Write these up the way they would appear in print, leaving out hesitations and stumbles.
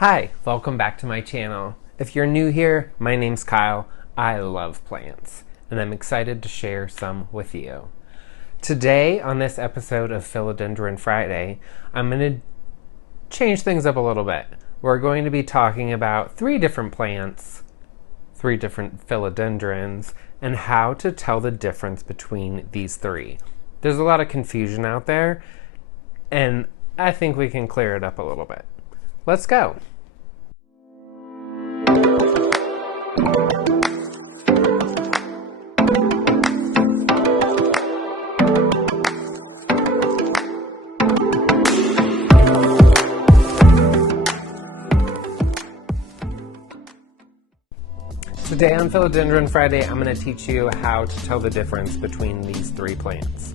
Hi, welcome back to my channel. If you're new here, my name's Kyle. I love plants, and I'm excited to share some with you. Today, on this episode of Philodendron Friday, I'm going to change things up a little bit. We're going to be talking about 3 different plants, 3 different philodendrons, and how to tell the difference between these 3. There's a lot of confusion out there, and I think we can clear it up a little bit. Let's go. Today on Philodendron Friday, I'm going to teach you how to tell the difference between these 3 plants.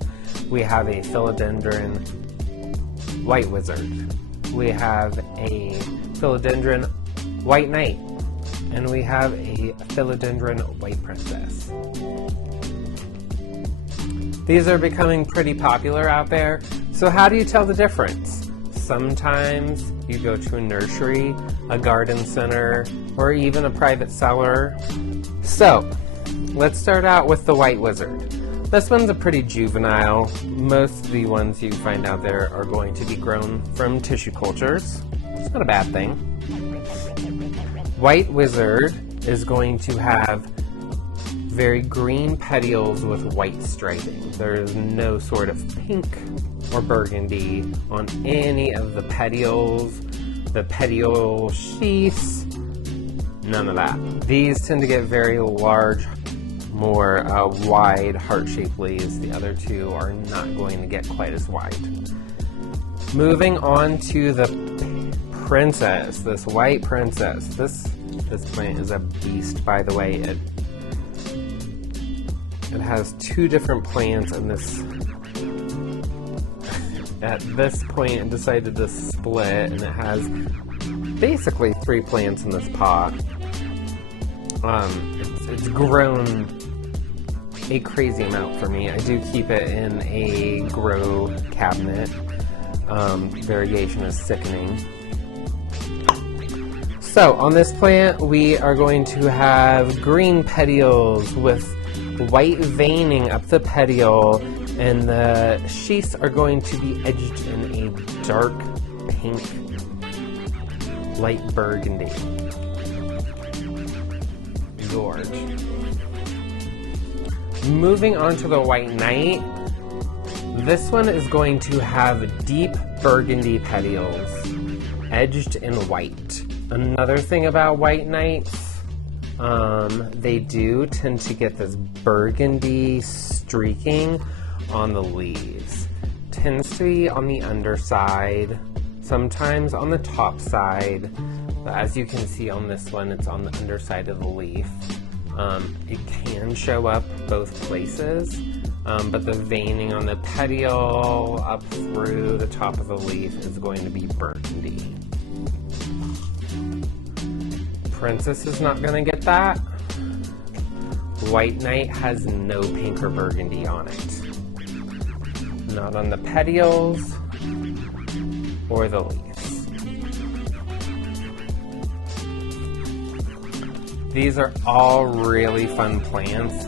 We have a philodendron white wizard. We have a philodendron white knight. And we have a philodendron white princess. These are becoming pretty popular out there. So how do you tell the difference? Sometimes you go to a nursery, a garden center, or even a private seller. So let's start out with the white wizard. This one's a pretty juvenile. Most of the ones you find out there are going to be grown from tissue cultures. It's not a bad thing. White wizard is going to have very green petioles with white striping. There's no sort of pink or burgundy on any of the petioles, the petiole sheaths, none of that. These tend to get very large, more wide heart-shaped leaves. The other 2 are not going to get quite as wide. Moving on to the princess, this white princess. This plant is a beast, by the way. It has 2 different plants, and at this point it decided to split, and it has basically 3 plants in this pot. It's grown a crazy amount for me. I do keep it in a grow cabinet. Variegation is sickening. So on this plant we are going to have green petioles with white veining up the petiole, and the sheaths are going to be edged in a dark pink, light burgundy. Gorge. Moving on to the white knight, this one is going to have deep burgundy petioles edged in white. Another thing about white knights, they do tend to get this burgundy streaking on the leaves. Tends to be on the underside, sometimes on the top side, but as you can see on this one, it's on the underside of the leaf. It can show up both places, but the veining on the petiole up through the top of the leaf is going to be burgundy. Princess is not going to get that. White knight has no pink or burgundy on it. Not on the petioles or the leaves. These are all really fun plants.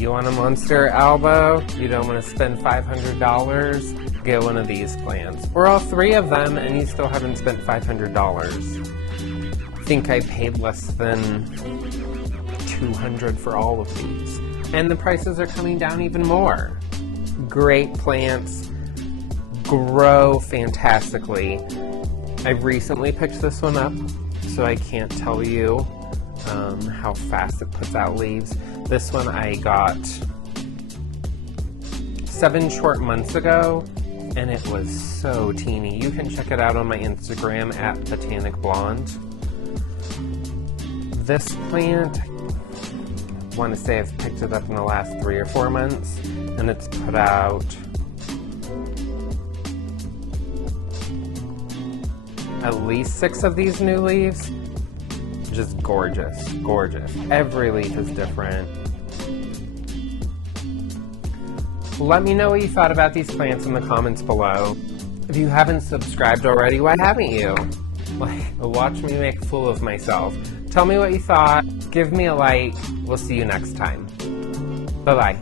You want a monster elbow? You don't want to spend $500? Get one of these plants. Or all 3 of them and you still haven't spent $500. I think I paid less than $200 for all of these. And the prices are coming down even more. Great plants. Grow fantastically. I recently picked this one up, so I can't tell you how fast it puts out leaves. This one I got 7 short months ago, and it was so teeny. You can check it out on my Instagram at Botanic Blonde. This plant, I want to say I've picked it up in the last 3 or 4 months, and it's put out at least 6 of these new leaves. Just gorgeous, gorgeous. Every leaf is different. Let me know what you thought about these plants in the comments below. If you haven't subscribed already, why haven't you? Watch me make a fool of myself. Tell me what you thought. Give me a like. We'll see you next time. Bye-bye.